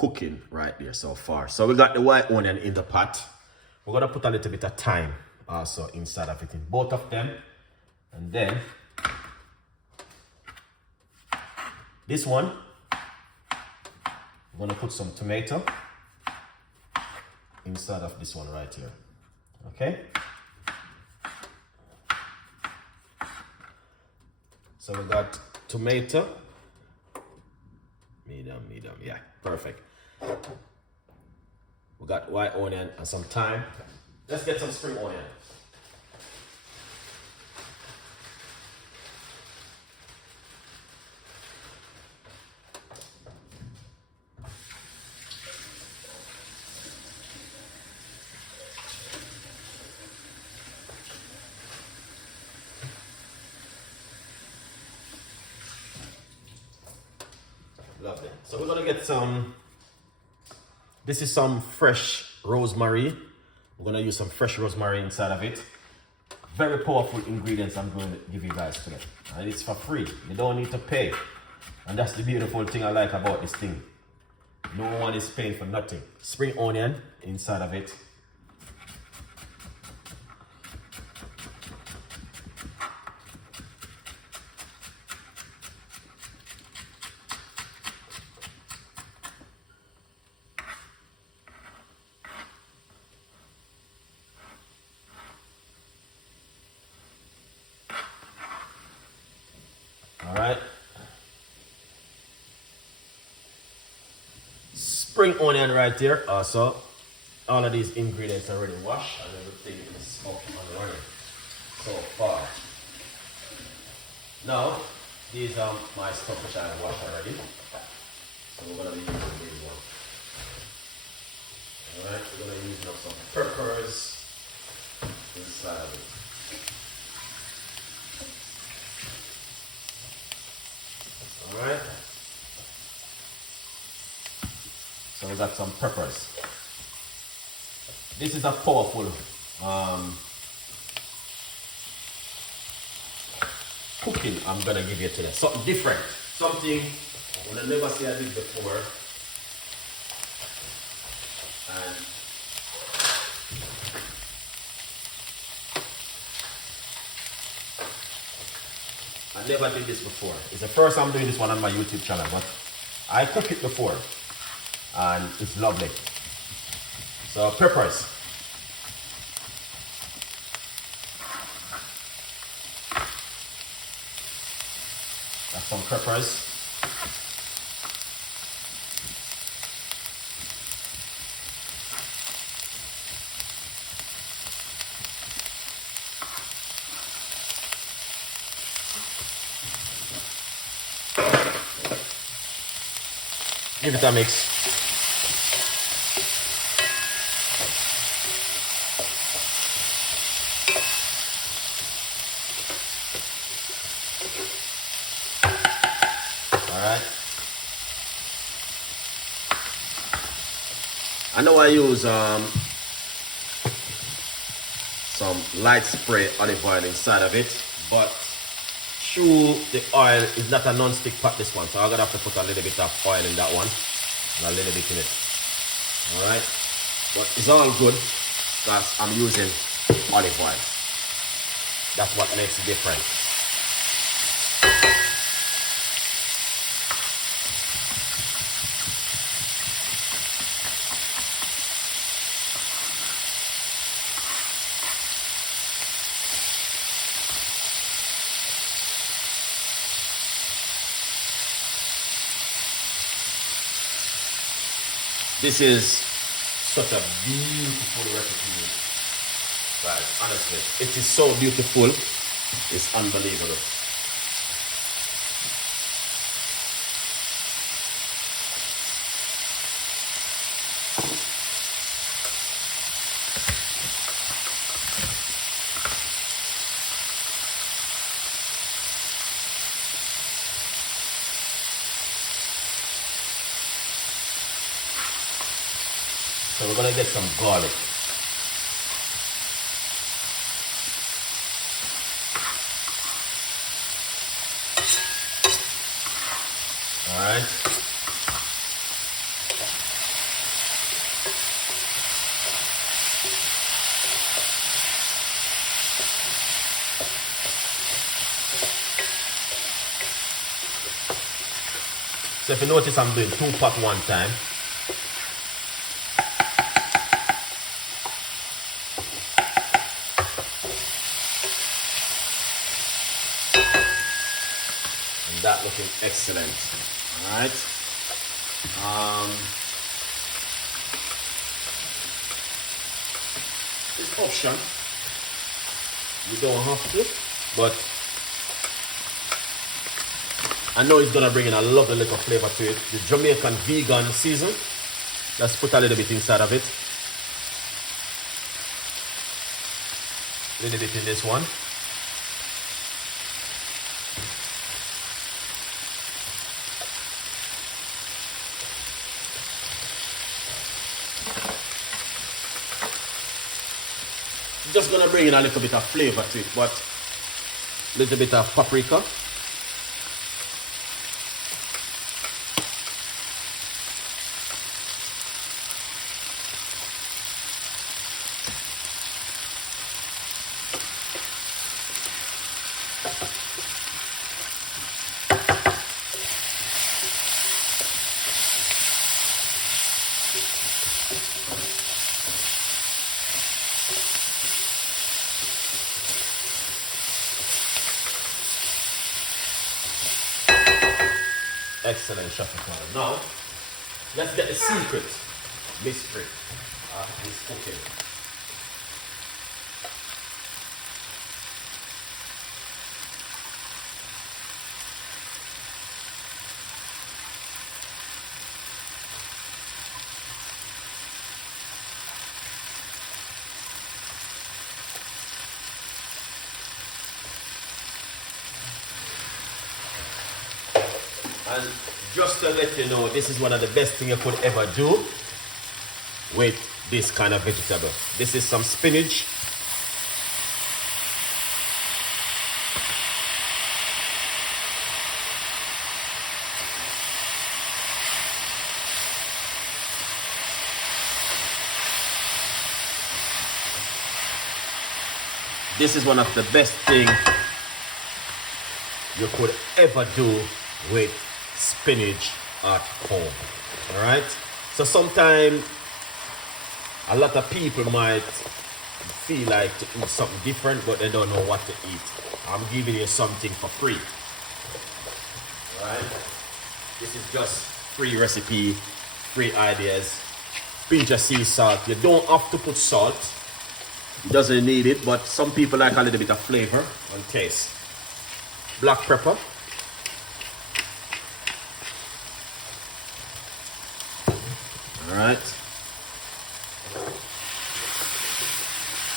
cooking right there so far. So we got the white onion in the pot. We're gonna put a little bit of thyme also inside of it, in both of them. And then this one, we're gonna put some tomato inside of this one right here. Okay? So we got tomato, medium, yeah, perfect. We got white onion and some thyme. Let's get some spring onion. Lovely. So we're gonna get some, this is some fresh rosemary. We're gonna use some fresh rosemary inside of it. Very powerful ingredients I'm going to give you guys today. And it's for free. You don't need to pay. And that's the beautiful thing I like about this thing. No one is paying for nothing. Spring onion inside of it. All right. Spring onion right there. Also, all of these ingredients are already washed and everything is smoked and running so far. Now, these are my stuff which I have washed already. So we're gonna be using these ones. All right, we're gonna use up some peppers inside of it. All right. So we got some peppers. This is a powerful cooking I'm gonna give you today. Something different. Something I never see I did before. And I never did this before. It's the first time I'm doing this one on my YouTube channel, but I cooked it before and it's lovely. So peppers. That's some peppers. Give it a mix. Alright. I know I use some light spray olive oil inside of it, but the oil is not a non-stick pot, this one, so I'm gonna have to put a little bit of oil in that one and a little bit in it. All right, but it's all good because I'm using olive oil. That's what makes the difference. This is such a beautiful recipe, guys. Honestly, it is so beautiful. It's unbelievable. So we're gonna get some garlic. All right. So if you notice, I'm doing 2 pots one time. And that looking excellent. All right. It's option. You don't have to, but I know it's gonna bring in a lovely little flavor to it. The Jamaican vegan season. Let's put a little bit inside of it. A little bit in this one. Just gonna bring in a little bit of flavor to it, but a little bit of paprika. Excellent, Chef Ricardo. Now, let's get the secret mystery of this cooking. And just to let you know, this is one of the best things you could ever do with this kind of vegetable. This is some spinach. This is one of the best things you could ever do with spinach at home. All right, so sometimes a lot of people might feel like to eat something different, but they don't know what to eat. I'm giving you something for free. All right, this is just free recipe, free ideas. Pinch of sea salt. You don't have to put salt. It doesn't need it, but some people like a little bit of flavor and taste. Black pepper. All right.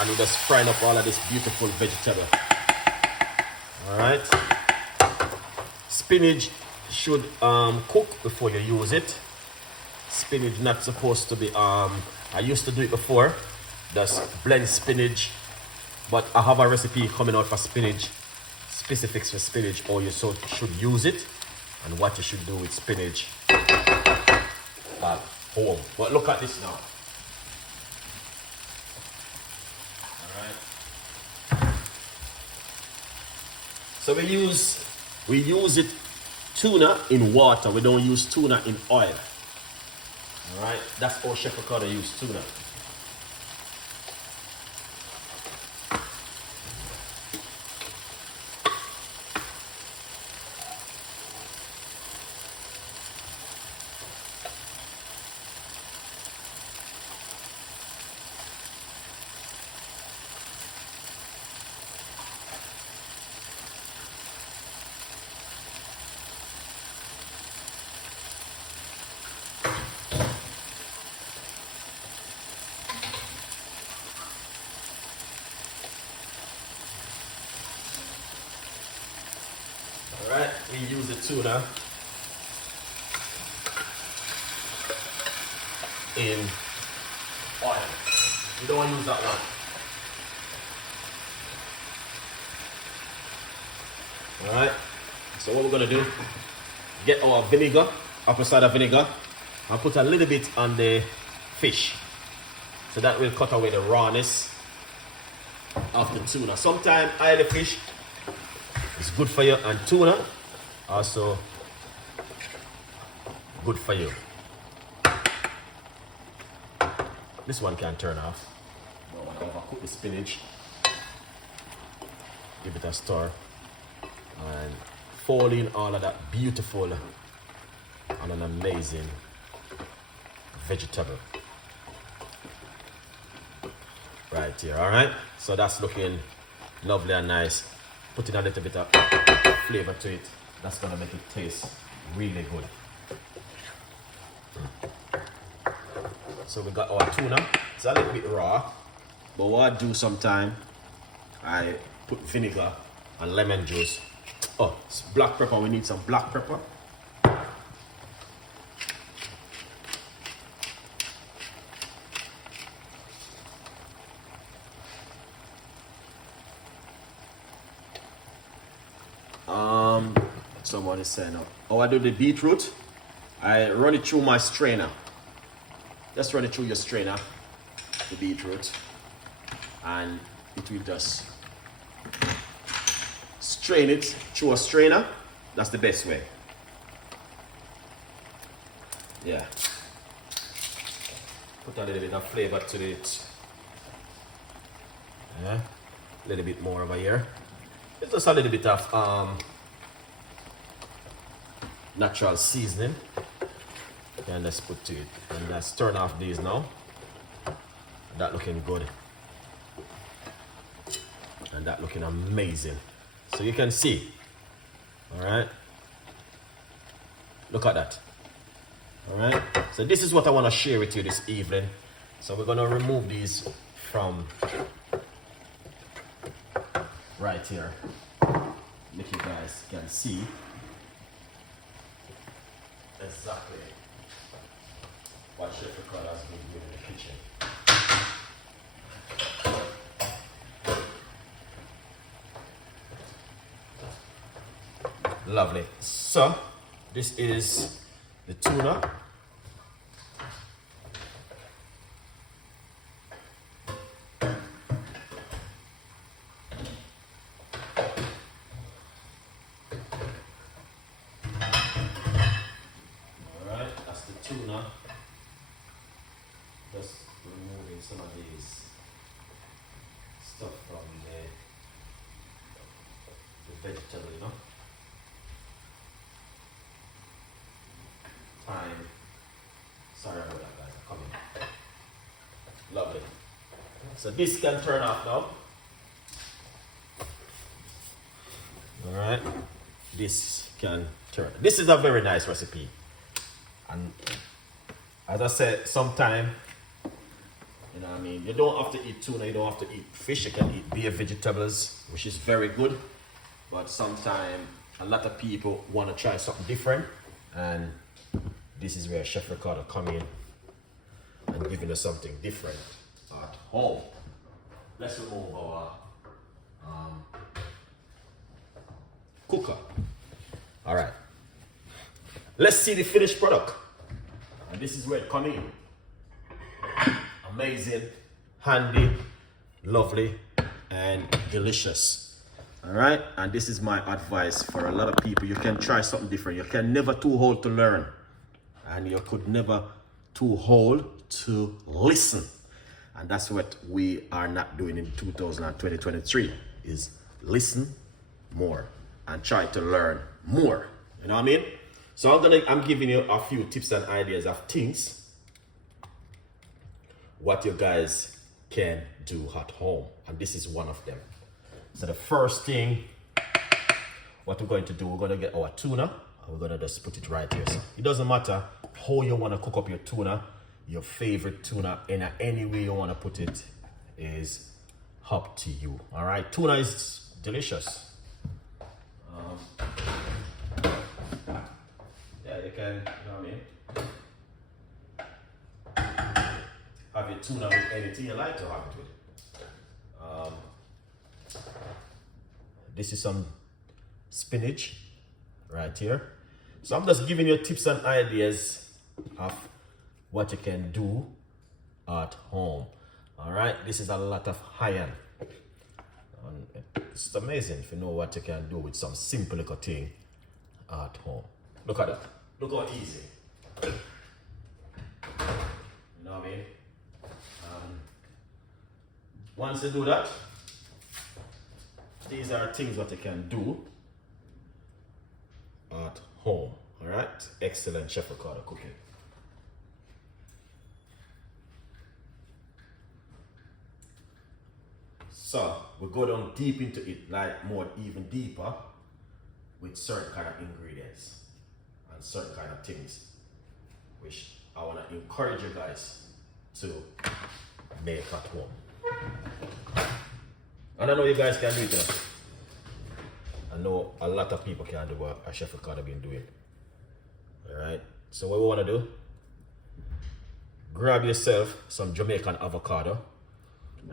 And we're just frying up all of this beautiful vegetable. All right. Spinach should cook before you use it. Spinach not supposed to be, I used to do it before. Just blend spinach. But I have a recipe coming out for spinach. Specifics for spinach, or you should use it. And what you should do with spinach at home. But look at this now. So we use it tuna in water. We don't use tuna in oil. All right, that's how Chef Ricardo use tuna. Alright, we use the tuna in oil. You don't want to use that one. Alright, so what we're going to do, get our vinegar, apple cider vinegar, and put a little bit on the fish. So that will cut away the rawness of the tuna. Sometimes oily fish is good for you, and tuna also good for you. This one can turn off. Don't want to overcook the spinach. Give it a stir and fold in all of that beautiful and an amazing vegetable right here. All right, so that's looking lovely and nice. Put in a little bit of flavor to it. That's gonna make it taste really good. So we got our tuna. It's a little bit raw, but what I do sometimes, I put vinegar and lemon juice. Oh, it's black pepper. We need some black pepper. Someone is saying, oh, I do the beetroot. I run it through my strainer. Just run it through your strainer, the beetroot, and it will just strain it through a strainer. That's the best way. Yeah. Put a little bit of flavor to it. Yeah. A little bit more over here. It's just a little bit of natural seasoning. And let's put to it. And let's turn off these now. That looking good. And that looking amazing. So you can see. Alright. Look at that. Alright. So this is what I want to share with you this evening. So we're gonna remove these from right here. Make you guys can see exactly what Chef Ricardo has been doing in the kitchen. Lovely. So this is the tuna. Tuna, just removing some of these stuff from the vegetable, you know. Thyme. Sorry about that, guys. I'm coming. Lovely. So this can turn off now. All right. This can turn. This is a very nice recipe. And as I said, sometimes, you know what I mean, you don't have to eat tuna, you don't have to eat fish, you can eat bare vegetables, which is very good. But sometimes a lot of people want to try something different, and this is where Chef Ricardo come in and giving us something different at home. Let's remove our cooker. All right. Let's see the finished product. And this is where it comes in. Amazing, handy, lovely, and delicious. All right, and this is my advice for a lot of people. You can try something different. You can never too old to learn. And you could never too old to listen. And that's what we are not doing in 2023, is listen more and try to learn more. You know what I mean? So I'm giving you a few tips and ideas of things what you guys can do at home, and this is one of them. So the first thing, what we're going to do, we're going to get our tuna and we're going to just put it right here. So it doesn't matter how you want to cook up your tuna, your favorite tuna, in any way you want to put it is up to you. All right, tuna is delicious. You can, you know what I mean? Have your tuna with anything you like to have it with. This is some spinach right here. So I'm just giving you tips and ideas of what you can do at home. All right, this is a lot of iron. It's amazing if you know what you can do with some simple little thing at home. Look at that. Look how easy. You know what I mean? Once you do that, these are things that you can do at home. All right? Excellent Chef Ricardo Cooking. So we go down deep into it, like more even deeper with certain kind of ingredients and certain kind of things, which I want to encourage you guys to make at home. And I know you guys can do it. I know a lot of people can do what Chef Ricardo been doing. Alright, so what we want to do, grab yourself some Jamaican avocado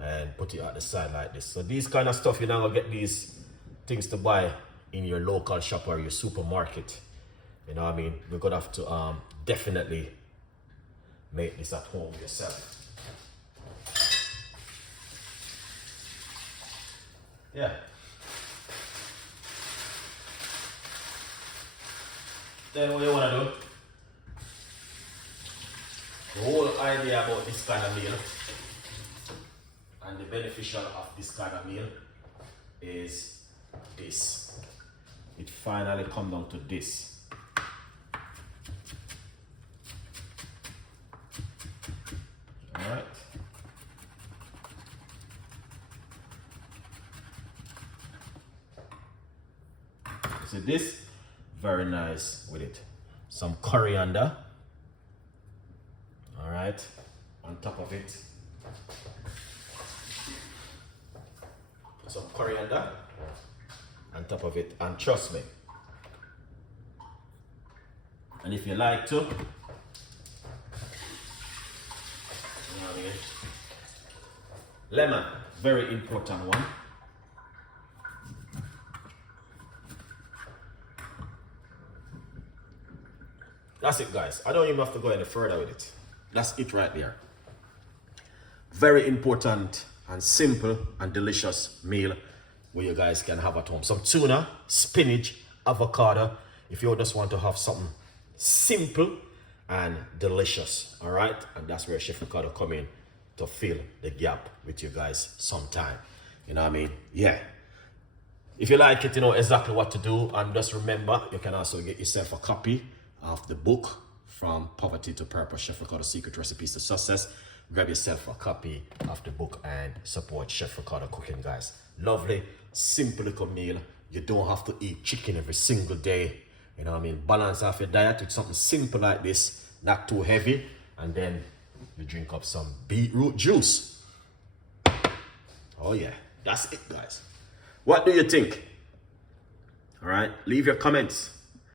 and put it at the side like this. So these kind of stuff, you're not gonna get these things to buy in your local shop or your supermarket. You know what I mean? We're gonna have to definitely make this at home yourself. Yeah. Then what you want to do, the whole idea about this kind of meal and the beneficial of this kind of meal is this. It finally comes down to this. Alright. So this, very nice with it. Some coriander. Alright, on top of it. Some coriander on top of it, and trust me, and if you like to, you know what I mean? Lemon, very important one. That's it, guys. I don't even have to go any further with it. That's it right there. Very important and simple and delicious meal where you guys can have at home. Some tuna, spinach, avocado. If you just want to have something simple and delicious, all right? And that's where Chef Ricardo come in to fill the gap with you guys sometime. You know what I mean? Yeah. If you like it, you know exactly what to do. And just remember, you can also get yourself a copy of the book From Poverty to Purpose, Chef Ricardo Secret Recipes to Success. Grab yourself a copy of the book and support Chef Ricardo Cooking, guys. Lovely, simple little meal. You don't have to eat chicken every single day. You know what I mean? Balance off your diet with something simple like this, not too heavy, and then you drink up some beetroot juice. Oh yeah, that's it, guys. What do you think? All right, leave your comments.